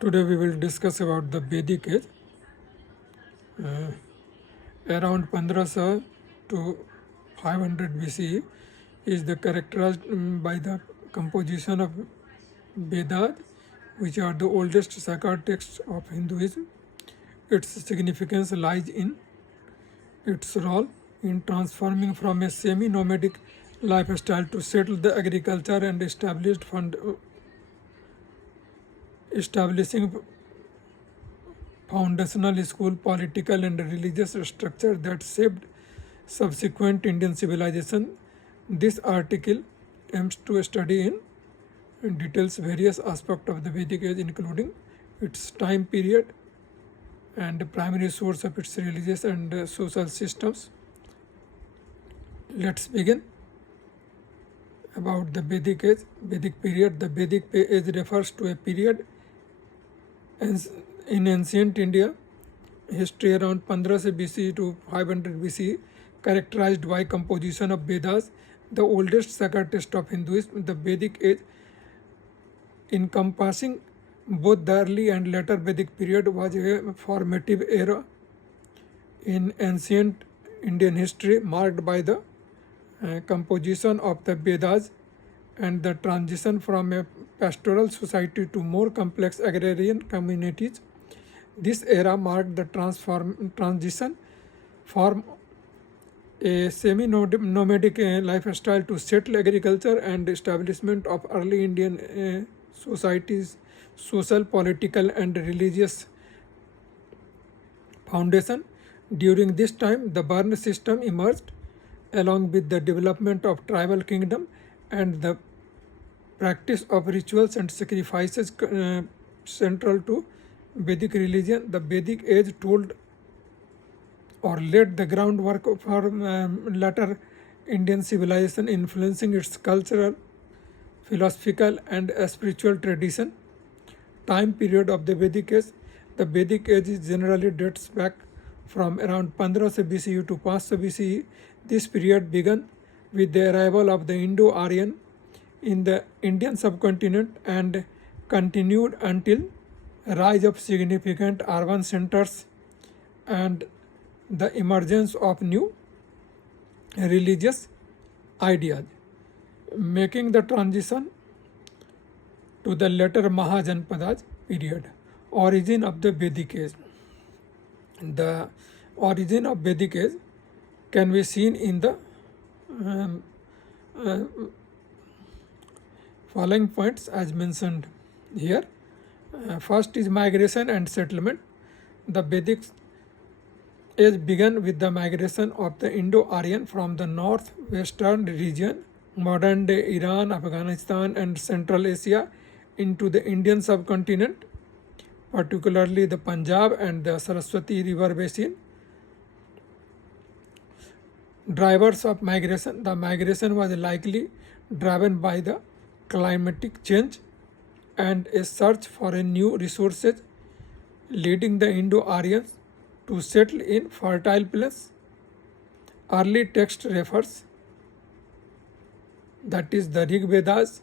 Today we will discuss about the Vedic age. Around 1500 to 500 BCE is the characterized by the composition of Vedas, which are the oldest sacred texts of Hinduism. Its significance lies in its role in transforming from a semi-nomadic lifestyle to settled the agriculture and establishing foundational school, political and religious structure that shaped subsequent Indian civilization. This article aims to study in details various aspects of the Vedic age, including its time period and the primary source of its religious and social systems. Let's begin about the Vedic age. Vedic period. The Vedic age refers to a period in ancient India history around 1500 BC to 500 BC, characterized by composition of Vedas, the oldest sacred text of Hinduism. The Vedic age, encompassing both the early and later Vedic period, was a formative era in ancient Indian history, marked by the composition of the Vedas and the transition from a pastoral society to more complex agrarian communities. This era marked the transition from a semi-nomadic lifestyle to settled agriculture and establishment of early Indian societies, social, political and religious foundation. During this time, the Varna system emerged along with the development of tribal kingdom and the practice of rituals and sacrifices central to Vedic religion. The Vedic age told or laid the groundwork for later Indian civilization, influencing its cultural, philosophical and spiritual tradition. Time period of the Vedic age. The Vedic age generally dates back from around 1500 BCE to 500 BCE. This period began with the arrival of the Indo-Aryan in the Indian subcontinent and continued until rise of significant urban centers and the emergence of new religious ideas, making the transition to the later Mahajanpadas period. Origin of the Vedic age. The origin of Vedic age can be seen in the following points as mentioned here. First is migration and settlement. The Vedic age began with the migration of the Indo-Aryan from the northwestern region, modern-day Iran, Afghanistan and Central Asia, into the Indian subcontinent, particularly the Punjab and the Saraswati River basin. Drivers of migration. The migration was likely driven by the climatic change and a search for a new resources, leading the Indo-Aryans to settle in fertile plains. Early text refers, that is the Rig Vedas,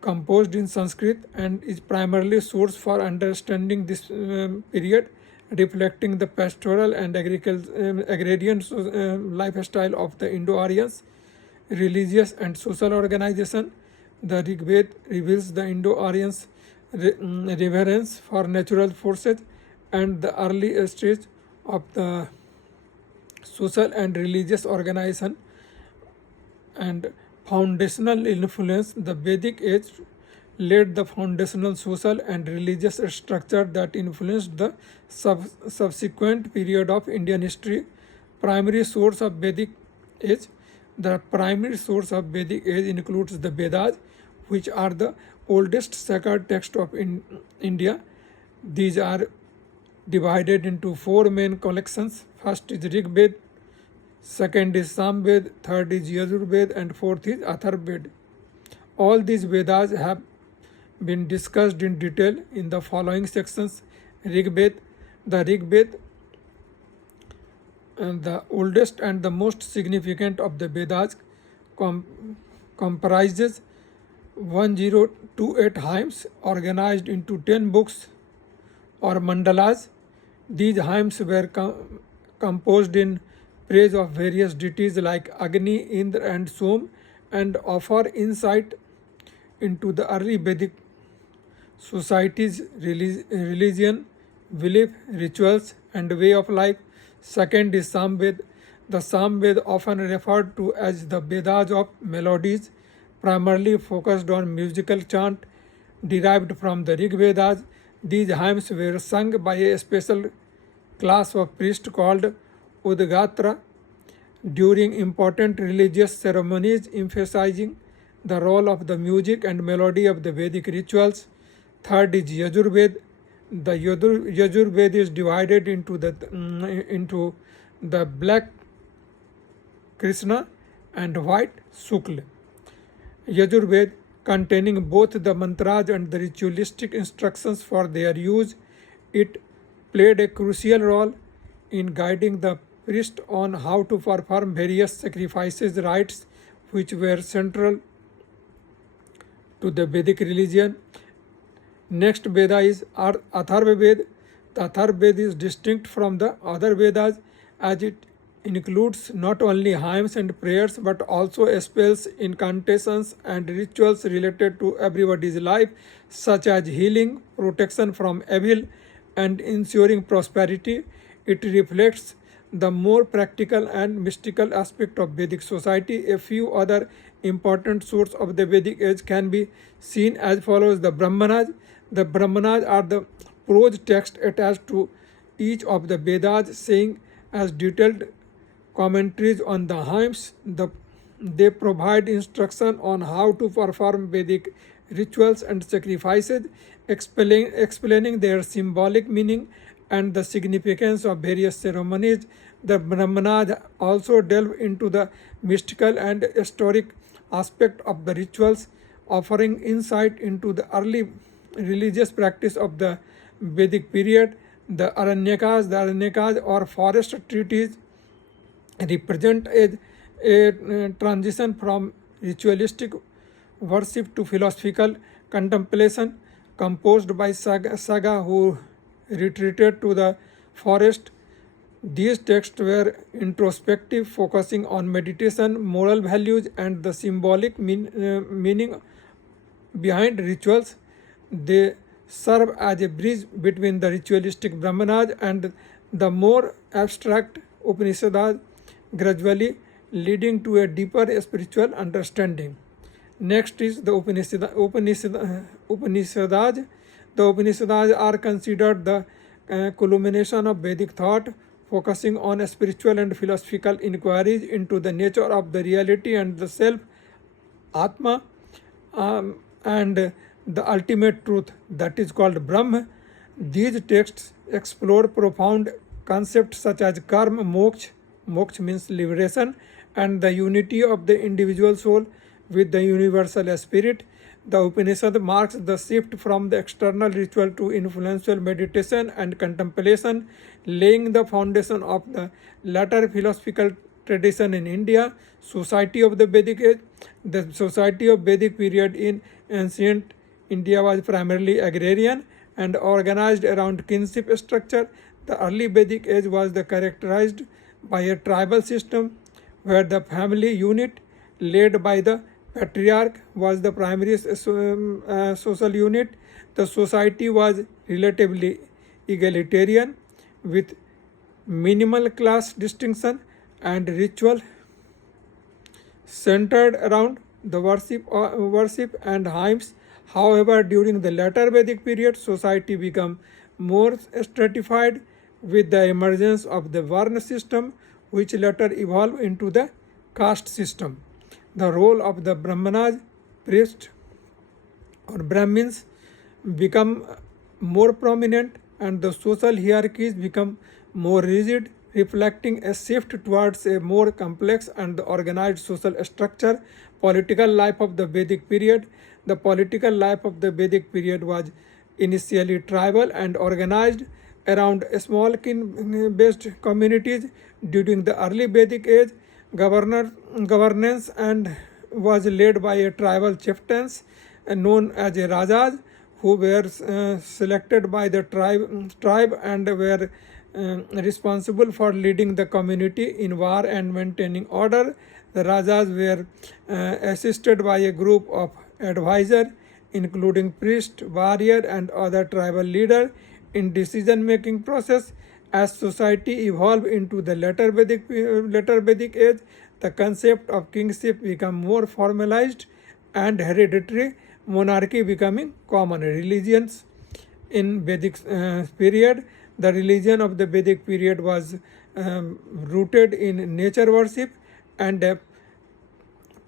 composed in Sanskrit and is primarily source for understanding this period, reflecting the pastoral and agrarian lifestyle of the Indo-Aryans. Religious and social organization. The Rig Veda reveals the Indo-Aryans' reverence for natural forces and the early stage of the social and religious organization and foundational influence. The Vedic age laid the foundational social and religious structure that influenced the subsequent period of Indian history. Primary source of Vedic age. The primary source of Vedic age includes the Vedas, which are the oldest sacred text of India. These are divided into four main collections. First is Rig Veda, second is Sam Veda, third is Yajur Veda and fourth is Athar Veda. All these Vedas have been discussed in detail in the following sections. Rig Veda. The Rig Veda, the oldest and the most significant of the Vedas, comprises 1028 hymns organized into 10 books or mandalas. These hymns were composed in praise of various deities like Agni, Indra, and Som, and offer insight into the early Vedic society's religion, belief, rituals, and way of life. Second is Samved. The Samved, often referred to as the Vedas of melodies, primarily focused on musical chant derived from the Rig Vedas. These hymns were sung by a special class of priests called Udgatra during important religious ceremonies, emphasizing the role of the music and melody of the Vedic rituals. Third is Yajurved. The Yajurved is divided into the black Krishna and white Shukla. Yajurved, containing both the mantras and the ritualistic instructions for their use, it played a crucial role in guiding the priest on how to perform various sacrifices rites which were central to the Vedic religion. Next Veda is Atharva Veda. The Atharva Veda is distinct from the other Vedas as it includes not only hymns and prayers but also spells, incantations, and rituals related to everybody's life, such as healing, protection from evil, and ensuring prosperity. It reflects the more practical and mystical aspect of Vedic society. A few other important sources of the Vedic age can be seen as follows. The Brahmanas. The Brahmanas are the prose text attached to each of the Vedas, saying as detailed commentaries on the hymns. They provide instruction on how to perform Vedic rituals and sacrifices, explaining their symbolic meaning and the significance of various ceremonies. The Brahmanas also delve into the mystical and historic aspect of the rituals, offering insight into the early religious practice of the Vedic period. The Aranyakas or forest treaties represent a transition from ritualistic worship to philosophical contemplation, composed by saga who retreated to the forest. These texts were introspective, focusing on meditation, moral values, and the symbolic meaning behind rituals. They serve as a bridge between the ritualistic Brahmanas and the more abstract Upanishads, gradually leading to a deeper spiritual understanding. Next is the Upanishads. The Upanishads are considered the culmination of Vedic thought, focusing on spiritual and philosophical inquiries into the nature of the reality and the self, Atma, and the ultimate truth that is called Brahma. These texts explore profound concepts such as karma, moksha means liberation, and the unity of the individual soul with the universal spirit. The Upanishad marks the shift from the external ritual to influential meditation and contemplation, laying the foundation of the later philosophical tradition in India. Society of the Vedic age. The society of Vedic period in ancient India was primarily agrarian and organized around kinship structure. The early Vedic age was characterized by a tribal system where the family unit led by the patriarch was the primary social unit. The society was relatively egalitarian with minimal class distinction and ritual centered around the worship and hymns. However, during the later Vedic period, society became more stratified with the emergence of the Varna system, which later evolved into the caste system. The role of the Brahmanas, priests or Brahmins, become more prominent and the social hierarchies become more rigid, reflecting a shift towards a more complex and organized social structure. Political life of the Vedic period. The political life of the Vedic period was initially tribal and organized around small kin-based communities. During the early Vedic age, governance and was led by a tribal chieftains. known as a Rajas, who were selected by the tribe and were responsible for leading the community in war and maintaining order. The Rajas were assisted by a group of advisors, including priest, warrior, and other tribal leaders in decision-making process. As society evolved into the later Vedic age, the concept of kingship became more formalized and hereditary monarchy becoming common. Religions in Vedic period, the religion of the Vedic period was rooted in nature worship and a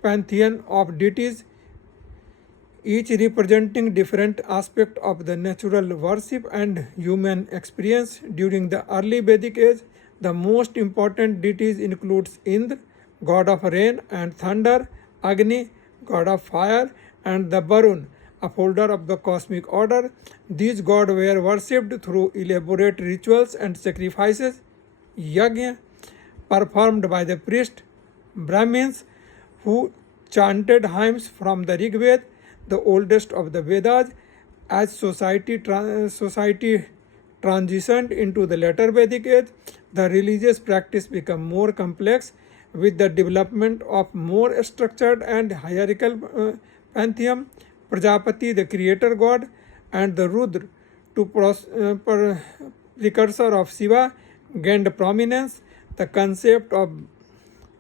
pantheon of deities, each representing different aspects of the natural worship and human experience. During the early Vedic age, the most important deities includes Indra, god of rain and thunder, Agni, god of fire, and the Varun, upholder of the cosmic order. These gods were worshipped through elaborate rituals and sacrifices, yajna, performed by the priest Brahmins, who chanted hymns from the Rig Veda, the oldest of the Vedas. As society transitioned into the later Vedic age, the religious practice became more complex with the development of more structured and hierarchical pantheon. Prajapati, the creator god, and the Rudra, precursor of Shiva, gained prominence. The concept of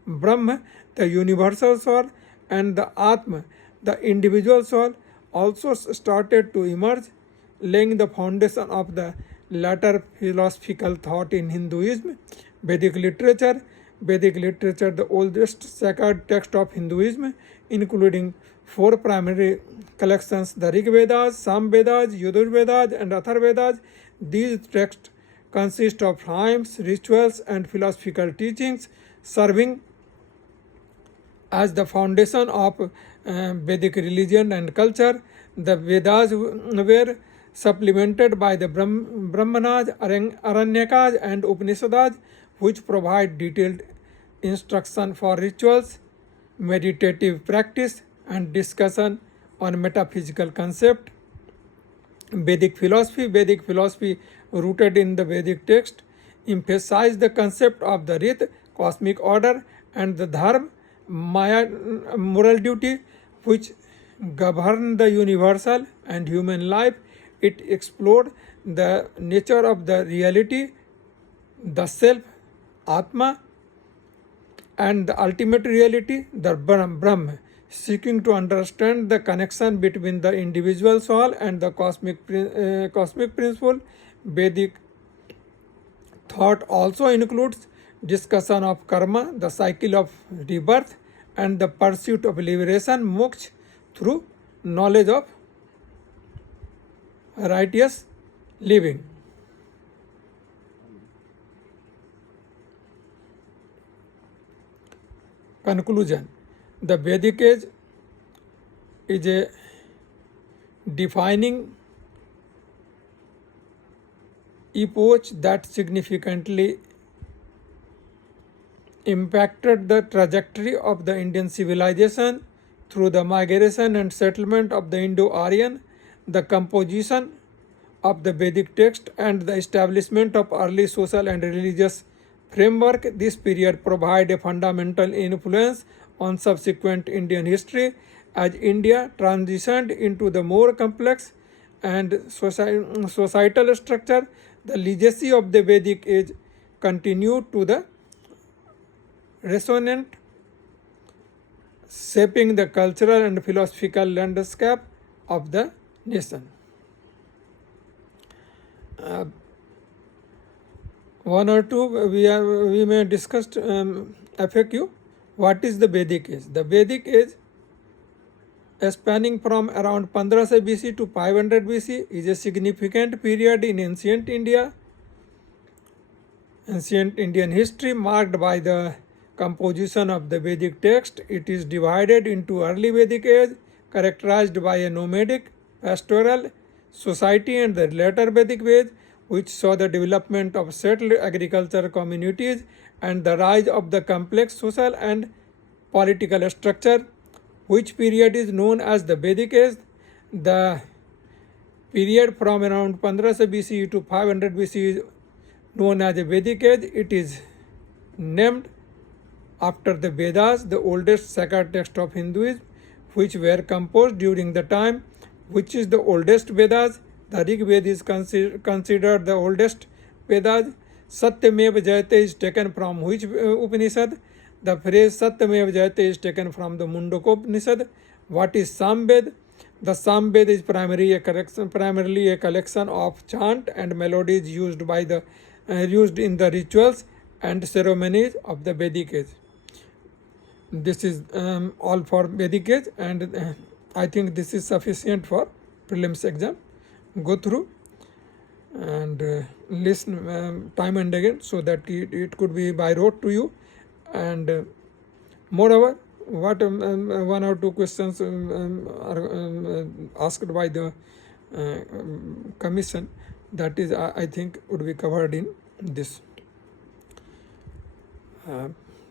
Brahma, the universal soul, and the Atma, the individual soul, also started to emerge, laying the foundation of the later philosophical thought in Hinduism. Vedic literature, the oldest sacred text of Hinduism, including 4 primary collections: the Rig Vedas, Sam Vedas, Yajur Vedas, and Athar Vedas. These texts consist of hymns, rituals, and philosophical teachings, serving as the foundation of Vedic religion and culture. The Vedas were supplemented by the Brahmanas, Aranyakas, and Upanishads, which provide detailed instruction for rituals, meditative practice, and discussion on metaphysical concept. Vedic philosophy rooted in the Vedic text, emphasized the concept of the Rit, cosmic order, and the Dharma, Maya, moral duty, which govern the universal and human life. It explored the nature of the reality, the self, Atma, and the ultimate reality, the Brahma, seeking to understand the connection between the individual soul and the cosmic principle. Vedic thought also includes discussion of karma, the cycle of rebirth, and the pursuit of liberation, moksha, through knowledge of righteous living. Conclusion: the Vedic age is a defining epoch that significantly impacted the trajectory of the Indian civilization through the migration and settlement of the Indo-Aryan, the composition of the Vedic text, and the establishment of early social and religious framework. This period provided a fundamental influence on subsequent Indian history. As India transitioned into the more complex and societal structure, the legacy of the Vedic age continued to the resonant, shaping the cultural and philosophical landscape of the nation. One or two we may discuss FAQ. What is the Vedic age? The Vedic age, spanning from around 1500 BC to 500 BC, is a significant period in ancient Indian history, marked by the composition of the Vedic text. It is divided into early Vedic age, characterized by a nomadic, pastoral society, and the later Vedic age, which saw the development of settled agricultural communities and the rise of the complex social and political structure. Which period is known as the Vedic age? The period from around 1500 BCE to 500 BCE is known as a Vedic age. It is named after the Vedas, the oldest sacred text of Hinduism, which were composed during the time. Which is the oldest Vedas? The Rig Veda is considered the oldest Vedas. Satyamev Jayate is taken from which Upanishad? The phrase Satyamev Jayate is taken from the Mundaka Upanishad. What is Samved? The Samved is primarily a collection of chant and melodies used in the rituals and ceremonies of the Vedic age. This is all for Vedic age, and I think this is sufficient for prelims exam. Go through and listen time and again, so that it could be by rote to you. And moreover, what one or two questions are asked by the commission, that is I think would be covered in this.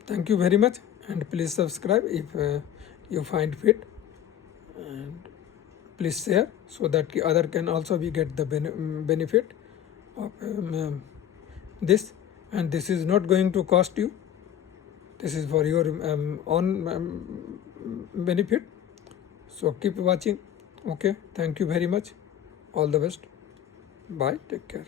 Thank you very much, and please subscribe if you find fit, and please share so that the other can also get the benefit of this. And this is not going to cost you. This is for your own benefit. So keep watching. Okay, thank you very much. All the best. Bye. Take care.